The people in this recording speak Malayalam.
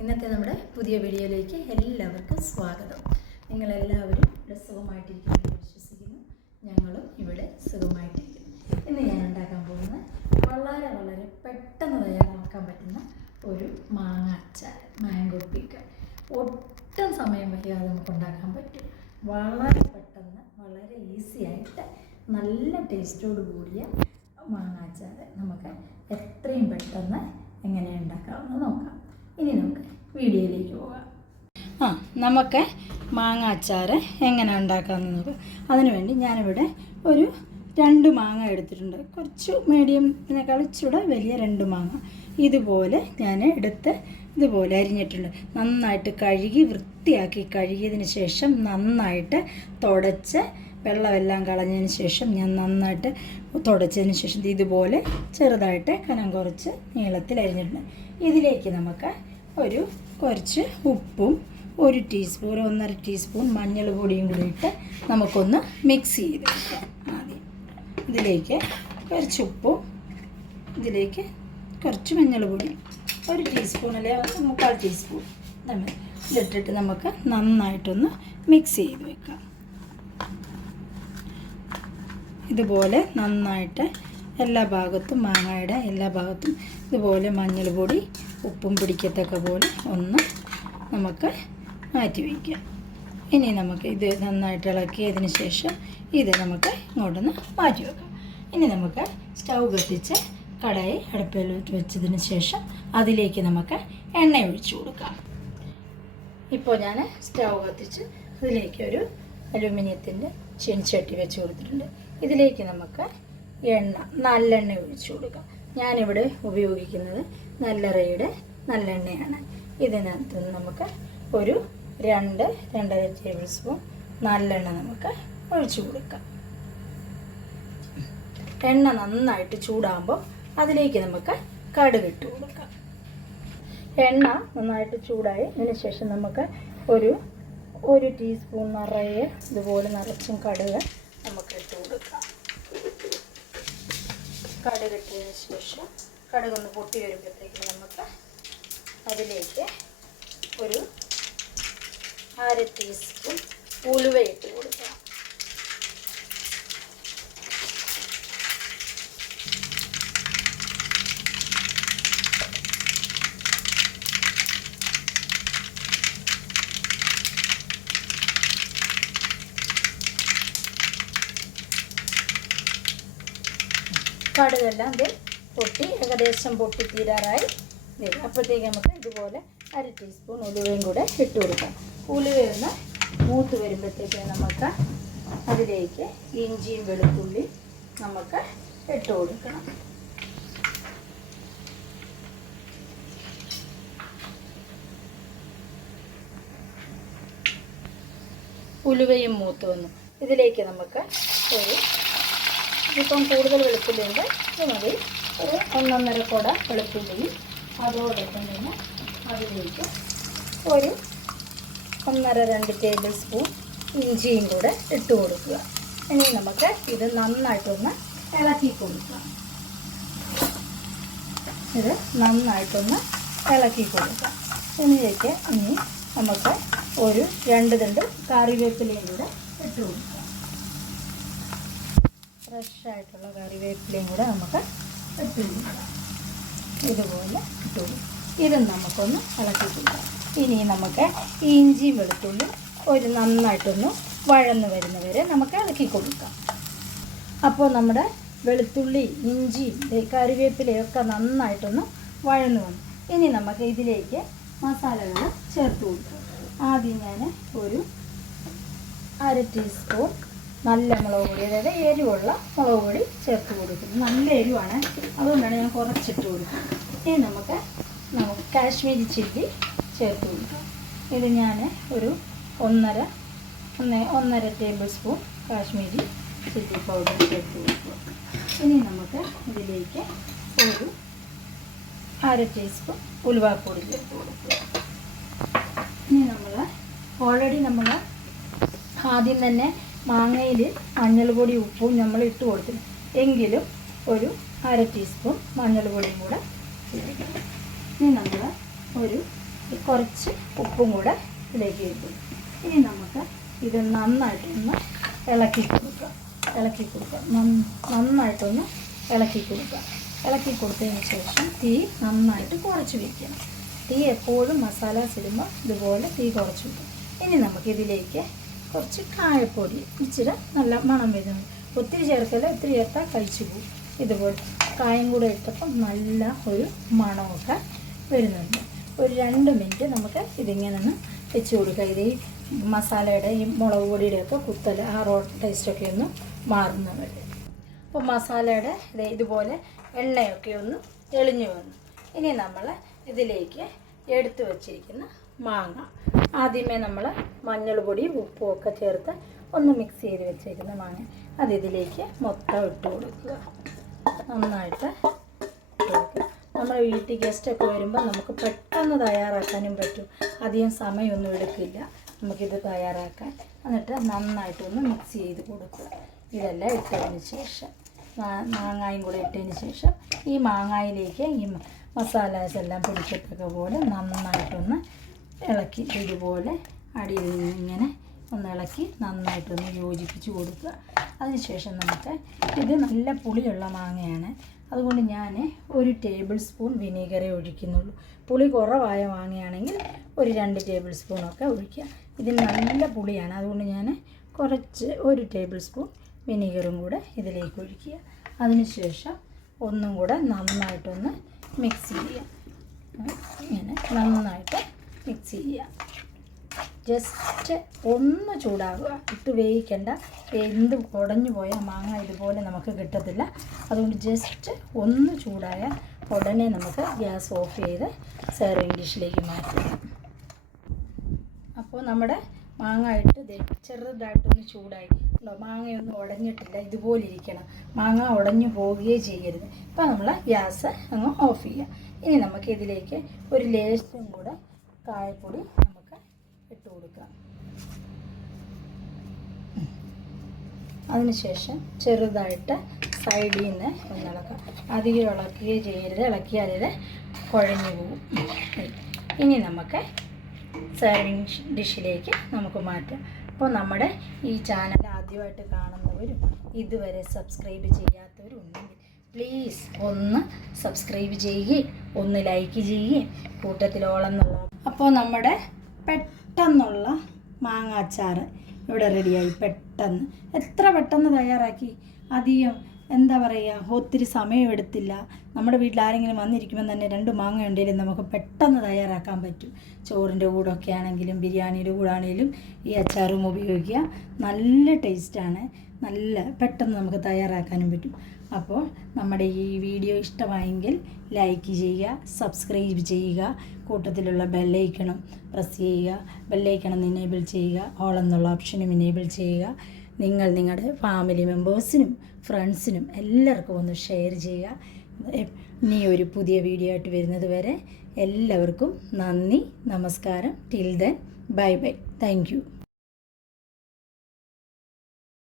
ഇന്നത്തെ നമ്മുടെ പുതിയ വീഡിയോയിലേക്ക് എല്ലാവർക്കും സ്വാഗതം. നിങ്ങളെല്ലാവരും ഇവിടെ സുഖമായിട്ടിരിക്കുന്നു വിശ്വസിക്കുന്നു. ഞങ്ങളും ഇവിടെ സുഖമായിട്ടിരിക്കുന്നു. ഇന്ന് ഞാൻ ഉണ്ടാക്കാൻ പോകുന്നത് വളരെ വളരെ പെട്ടെന്ന് തയ്യാറാക്കാൻ പറ്റുന്ന ഒരു മാങ്ങ അച്ചാർ മാംഗോ പിക്കൽ ഒട്ടും സമയം വയ്യാതെ നമുക്ക് ഉണ്ടാക്കാൻ പറ്റും. വളരെ പെട്ടെന്ന് വളരെ ഈസി ആയിട്ട് നല്ല ടേസ്റ്റോട് കൂടിയ മാങ്ങ അച്ചാർ നമുക്ക് എത്രയും പെട്ടെന്ന് എങ്ങനെ ഉണ്ടാക്കാമെന്ന് നോക്കാം. ഇനി നമുക്ക് വീഡിയോയിലേക്ക് പോകാം. ആ നമുക്ക് മാങ്ങ അച്ചാർ എങ്ങനെ ഉണ്ടാക്കാമെന്ന് നോക്കാം അതിനുവേണ്ടി ഞാനിവിടെ ഒരു രണ്ട് മാങ്ങ എടുത്തിട്ടുണ്ട്. കുറച്ച് മീഡിയത്തിനേക്കാൾ ഇച്ചിരി വലിയ രണ്ട് മാങ്ങ. ഇതുപോലെ ഞാൻ എടുത്ത് ഇതുപോലെ അരിഞ്ഞിട്ടുണ്ട്. നന്നായിട്ട് കഴുകി വൃത്തിയാക്കി കഴുകിയതിന് ശേഷം നന്നായിട്ട് തുടച്ച് വെള്ളമെല്ലാം കളഞ്ഞതിന് ശേഷം ഞാൻ നന്നായിട്ട് തുടച്ചതിന് ശേഷം ഇതുപോലെ ചെറുതായിട്ട് കനം കുറച്ച് നീളത്തിൽ അരിഞ്ഞിട്ടുണ്ട്. ഇതിലേക്ക് നമുക്ക് ഒരു കുറച്ച് ഉപ്പും ഒരു ടീസ്പൂൺ ഒന്നര ടീസ്പൂൺ മഞ്ഞൾ പൊടിയും കൂടി ഇട്ട് നമുക്കൊന്ന് മിക്സ് ചെയ്ത് ആദ്യം ഇതിലേക്ക് കുറച്ച് ഉപ്പും ഇതിലേക്ക് കുറച്ച് മഞ്ഞൾ പൊടി ഒരു ടീസ്പൂൺ അല്ലെങ്കിൽ മുക്കാൽ ടീസ്പൂൺ തമ്മിൽ ഇതിട്ടിട്ട് നമുക്ക് നന്നായിട്ടൊന്ന് മിക്സ് ചെയ്ത് വെക്കാം. ഇതുപോലെ നന്നായിട്ട് എല്ലാ ഭാഗത്തും മാങ്ങയുടെ എല്ലാ ഭാഗത്തും ഇതുപോലെ മഞ്ഞൾ പൊടി ഉപ്പും പിടിക്കത്തക്ക പോലെ ഒന്ന് നമുക്ക് മാറ്റി വയ്ക്കാം. ഇനി നമുക്ക് ഇത് നന്നായിട്ട് ഇളക്കിയതിന് ശേഷം ഇത് നമുക്ക് ഇങ്ങോട്ടൊന്ന് മാറ്റി വെക്കാം. ഇനി നമുക്ക് സ്റ്റൗ കത്തിച്ച് കടായി അടുപ്പിൽ വെച്ചതിന് ശേഷം അതിലേക്ക് നമുക്ക് എണ്ണ ഒഴിച്ചു കൊടുക്കാം. ഇപ്പോൾ ഞാൻ സ്റ്റൗ കത്തിച്ച് അതിലേക്ക് ഒരു അലുമിനിയത്തിന്റെ ചീനിച്ചട്ടി വെച്ച് കൊടുത്തിട്ടുണ്ട്. ഇതിലേക്ക് നമുക്ക് എണ്ണ നല്ലെണ്ണ ഒഴിച്ചു കൊടുക്കാം. ഞാനിവിടെ ഉപയോഗിക്കുന്നത് നല്ലറയുടെ നല്ലെണ്ണയാണ്. ഇതിനകത്ത് നമുക്ക് ഒരു രണ്ട് രണ്ടര ടേബിൾ സ്പൂൺ നല്ലെണ്ണ നമുക്ക് ഒഴിച്ചു കൊടുക്കാം. എണ്ണ നന്നായിട്ട് ചൂടാകുമ്പോൾ അതിലേക്ക് നമുക്ക് കടുക് ഇട്ട് കൊടുക്കാം. എണ്ണ നന്നായിട്ട് ചൂടായി അതിന് ശേഷം നമുക്ക് ഒരു ഒരു ടീസ്പൂൺ നിറയെ ഇതുപോലെ നിറച്ചും കടുക് നമുക്ക് ഇട്ട് കൊടുക്കാം കടുക് ഇട്ടതിന് ശേഷം കടുകൊന്ന് പൊട്ടി വരുമ്പോഴത്തേക്ക് നമുക്ക് അതിലേക്ക് ഒരു അര ടീസ്പൂൺ ഉലുവ ഇട്ട് കൊടുക്കാം. കടുകെല്ലാം ഇത് പൊട്ടി ഏകദേശം പൊട്ടി തീരാറായി. അപ്പോഴത്തേക്ക് നമുക്ക് ഇതുപോലെ അര ടീസ്പൂൺ ഉലുവയും കൂടെ ഇട്ട് കൊടുക്കാം. ഉലുവയൊന്ന് മൂത്ത് വരുമ്പോഴത്തേക്ക് നമുക്ക് അതിലേക്ക് ഇഞ്ചിയും വെളുത്തുള്ളി നമുക്ക് ഇട്ട് കൊടുക്കണം. ഉലുവയും മൂത്ത് വന്നു. ഇതിലേക്ക് നമുക്ക് ഒരു ഇപ്പം കൂടുതൽ വെളുത്തുള്ളിയുണ്ട്. ഇത് മതി. ഒരു ഒന്നൊന്നര കുട വെളുത്തുള്ളിയും അതോടൊപ്പം തന്നെ അതിലേക്ക് ഒരു ഒന്നര രണ്ട് ടേബിൾ സ്പൂൺ ഇഞ്ചിയും കൂടെ ഇട്ട് കൊടുക്കുക. ഇനി നമുക്ക് ഇത് നന്നായിട്ടൊന്ന് ഇളക്കി കൊടുക്കാം. ഇത് നന്നായിട്ടൊന്ന് ഇളക്കി കൊടുക്കാം. ഇതിലേക്ക് ഇനി നമുക്ക് ഒരു രണ്ട് രണ്ട് കറിവേപ്പിലയും കൂടെ ഇട്ട് കൊടുക്കാം. ഫ്രഷ് ആയിട്ടുള്ള കറിവേപ്പിലയും കൂടെ നമുക്ക് ഇതുപോലെ ഇതും നമുക്കൊന്ന് ഇളക്കി കൊടുക്കാം. ഇനി നമുക്ക് ഇഞ്ചി വെളുത്തുള്ളി ഒരു നന്നായിട്ടൊന്ന് വഴന്ന് വരുന്നവരെ നമുക്ക് ഇളക്കി കൊടുക്കാം. അപ്പോൾ നമ്മുടെ വെളുത്തുള്ളി ഇഞ്ചി കറിവേപ്പിലയൊക്കെ നന്നായിട്ടൊന്ന് വഴന്ന് വന്നു. ഇനി നമുക്ക് ഇതിലേക്ക് മസാലകൾ ചേർത്ത് കൊടുക്കാം. ആദ്യം ഞാൻ ഒരു അര ടീസ്പൂൺ നല്ല മുളക് പൊടി അതായത് എരിവുള്ള മുളക് പൊടി ചേർത്ത് കൊടുക്കുന്നു. നല്ല എരിവാണ്. അതുകൊണ്ടാണ് ഞാൻ കുറച്ചിട്ട് കൊടുക്കുന്നത്. ഇനി നമുക്ക് നമുക്ക് കാശ്മീരി ചില്ലി ചേർത്ത് കൊടുക്കാം. ഇത് ഞാൻ ഒരു ഒന്നര ഒന്ന് ഒന്നര table spoon Kashmiri chilli powder ചേർത്ത് കൊടുക്കുക. ഇനി നമുക്ക് ഇതിലേക്ക് ഒരു അര ടീസ്പൂൺ ഉലുവാപ്പൊടി ചേർത്ത് കൊടുക്കുക. ഇനി നമ്മൾ ഓൾറെഡി നമ്മൾ ആദ്യം തന്നെ മാങ്ങയിൽ മഞ്ഞൾപൊടി ഉപ്പും നമ്മൾ ഇട്ട് കൊടുത്തിട്ടുണ്ട്. എങ്കിലും ഒരു അര ടീസ്പൂൺ മഞ്ഞൾപൊടിയും കൂടെ ഇനി നമ്മൾ ഒരു കുറച്ച് ഉപ്പും കൂടെ ഇതിലേക്ക് വെക്കും ഇനി നമുക്ക് ഇത് നന്നായിട്ടൊന്ന് ഇളക്കി കൊടുക്കുക. ഇളക്കി കൊടുക്കുക. നന്ന- നന്നായിട്ടൊന്ന് ഇളക്കി കൊടുക്കുക. ഇളക്കി കൊടുത്തതിന് ശേഷം തീ നന്നായിട്ട് കുറച്ച് വയ്ക്കണം തീ എപ്പോഴും മസാല ഇടുമ്പോൾ ഇതുപോലെ തീ കുറച്ച് വയ്ക്കും ഇനി നമുക്കിതിലേക്ക് കുറച്ച് കായപ്പൊടി ഇച്ചിരി നല്ല മണം വരുന്നത് ഒത്തിരി ചേർക്കല്ല ഒത്തിരി ചേർത്താൽ കഴിച്ചു പോകും. ഇതുപോലെ കായം കൂടെ ഇട്ടപ്പം നല്ല ഒരു മണമൊക്കെ വരുന്നുണ്ട്. ഒരു രണ്ട് മിനിറ്റ് നമുക്ക് ഇതിങ്ങനെ ഒന്ന് വെച്ച് കൊടുക്കുക ഇത് ഈ മസാലയുടെ ഈ മുളക് പൊടിയുടെയൊക്കെ കുത്തൽ ആ റോ ടേസ്റ്റൊക്കെ ഒന്ന് മാറുന്ന വരെ. അപ്പോൾ മസാലയുടെ ഇത് ഇതുപോലെ എണ്ണയൊക്കെ ഒന്ന് തെളിഞ്ഞു വന്നു. ഇനി നമ്മൾ ഇതിലേക്ക് എടുത്തു വച്ചിരിക്കുന്ന മാങ്ങ. ആദ്യമേ നമ്മൾ മഞ്ഞൾപ്പൊടി പൊടി ഉപ്പും ഒക്കെ ചേർത്ത് ഒന്ന് മിക്സ് ചെയ്ത് വെച്ചേക്കുന്ന മാങ്ങ. അത് ഇതിലേക്ക് മൊത്തം ഇട്ട് കൊടുക്കുക. നന്നായിട്ട് നമ്മുടെ വീട്ടിൽ ഗസ്റ്റൊക്കെ വരുമ്പോൾ നമുക്ക് പെട്ടെന്ന് തയ്യാറാക്കാനും പറ്റും. അധികം സമയമൊന്നും എടുക്കില്ല. നമുക്കിത് തയ്യാറാക്കാൻ. എന്നിട്ട് നന്നായിട്ടൊന്ന് മിക്സ് ചെയ്ത് കൊടുക്കുക. ഇതെല്ലാം ഇട്ടതിന് ശേഷം മാങ്ങായും കൂടെ ഇട്ടതിന് ശേഷം ഈ മാങ്ങായിലേക്ക് ഈ മസാലാസ് എല്ലാം പിടിക്കത്തക്ക പോലെ നന്നായിട്ടൊന്ന് ഇളക്കി ഇതുപോലെ അടിയിൽ നിന്ന് ഇങ്ങനെ ഒന്ന് ഇളക്കി നന്നായിട്ടൊന്ന് യോജിപ്പിച്ച് കൊടുക്കുക. അതിനുശേഷം നമുക്ക് ഇത് നല്ല പുളിയുള്ള മാങ്ങയാണ്. അതുകൊണ്ട് ഞാൻ ഒരു ടേബിൾ സ്പൂൺ വിനീഗറേ ഒഴിക്കുന്നുള്ളൂ. പുളി കുറവായ മാങ്ങയാണെങ്കിൽ ഒരു രണ്ട് ടേബിൾ സ്പൂണൊക്കെ ഒഴിക്കുക. ഇതിന് നല്ല പുളിയാണ്. അതുകൊണ്ട് ഞാൻ കുറച്ച് ഒരു ടേബിൾ സ്പൂൺ വിനീഗറും കൂടെ ഇതിലേക്ക് ഒഴിക്കുക. അതിനുശേഷം ഒന്നും കൂടെ നന്നായിട്ടൊന്ന് മിക്സ് ചെയ്യുക. ഇങ്ങനെ നന്നായിട്ട് ചെയ്യുക ജസ്റ്റ് ഒന്ന് ചൂടാകുക ഇട്ട് വേവിക്കേണ്ട. എന്ത് ഉടഞ്ഞു പോയാൽ മാങ്ങ ഇതുപോലെ നമുക്ക് കിട്ടത്തില്ല. അതുകൊണ്ട് ജസ്റ്റ് ഒന്ന് ചൂടായ ഉടനെ നമുക്ക് ഗ്യാസ് ഓഫ് ചെയ്ത് സെർവിങ് ഡിഷിലേക്ക് മാറ്റാം. അപ്പോൾ നമ്മുടെ മാങ്ങ ഇട്ട് ചെറുതായിട്ടൊന്ന് ചൂടായി. മാങ്ങയൊന്നും ഉടഞ്ഞിട്ടില്ല. ഇതുപോലെ ഇരിക്കണം. മാങ്ങ ഉടഞ്ഞു പോവുകയേ ചെയ്യരുത്. ഇപ്പോൾ നമ്മൾ ഗ്യാസ് അങ്ങ് ഓഫ് ചെയ്യുക ഇനി നമുക്ക് ഇതിലേക്ക് ഒരു ലേശം കൂടെ കായപ്പൊടി നമുക്ക് ഇട്ട് കൊടുക്കാം. അതിനുശേഷം ചെറുതായിട്ട് സൈഡിൽ നിന്ന് ഒന്ന് ഇളക്കാം. അധികം ഇളക്കുകയോ ചെയ്യരുത് ഇളക്കിയാൽ ഇത് കുഴഞ്ഞു പോകും. ഇനി നമുക്ക് സെർവിങ് ഡിഷിലേക്ക് നമുക്ക് മാറ്റാം. അപ്പോൾ നമ്മുടെ ഈ ചാനൽ ആദ്യമായിട്ട് കാണുന്നവരും ഇതുവരെ സബ്സ്ക്രൈബ് ചെയ്യാത്തവരും ഉണ്ടെങ്കിൽ പ്ലീസ് ഒന്ന് സബ്സ്ക്രൈബ് ചെയ്യുകയും ഒന്ന് ലൈക്ക് ചെയ്യുകയും കൂട്ടത്തിലോളെന്നുള്ള അപ്പോൾ നമ്മുടെ പെട്ടെന്നുള്ള മാങ്ങാച്ചാറ് ഇവിടെ റെഡിയായി പെട്ടെന്ന്. എത്ര പെട്ടെന്ന് തയ്യാറാക്കി? അധികം എന്താ പറയുക ഒത്തിരി സമയമെടുത്തില്ല നമ്മുടെ വീട്ടിൽ ആരെങ്കിലും വന്നിരിക്കുമ്പോൾ തന്നെ രണ്ട് മാങ്ങ ഉണ്ടെങ്കിലും നമുക്ക് പെട്ടെന്ന് തയ്യാറാക്കാൻ പറ്റും. ചോറിന്റെ കൂടൊക്കെ ആണെങ്കിലും ബിരിയാണിയുടെ കൂടാണെങ്കിലും ഈ അച്ചാറും ഉപയോഗിക്കുക. നല്ല ടേസ്റ്റാണ് നല്ല പെട്ടെന്ന് നമുക്ക് തയ്യാറാക്കാനും പറ്റും. അപ്പോൾ നമ്മുടെ ഈ വീഡിയോ ഇഷ്ടമായെങ്കിൽ ലൈക്ക് ചെയ്യുക സബ്സ്ക്രൈബ് ചെയ്യുക കൂട്ടത്തിലുള്ള ബെല്ലൈക്കണം പ്രസ് ചെയ്യുക ബെല്ലൈക്കണം ഇനേബിൾ ചെയ്യുക ഓൾ എന്നുള്ള ഓപ്ഷനും ഇനേബിൾ ചെയ്യുക. നിങ്ങൾ നിങ്ങളുടെ ഫാമിലി മെമ്പേഴ്സിനും ഫ്രണ്ട്സിനും എല്ലാവർക്കും ഒന്ന് ഷെയർ ചെയ്യുക. ഇനി ഒരു പുതിയ വീഡിയോ ആയിട്ട് വരുന്നത് വരെ എല്ലാവർക്കും നന്ദി നമസ്കാരം. Till then bye bye thank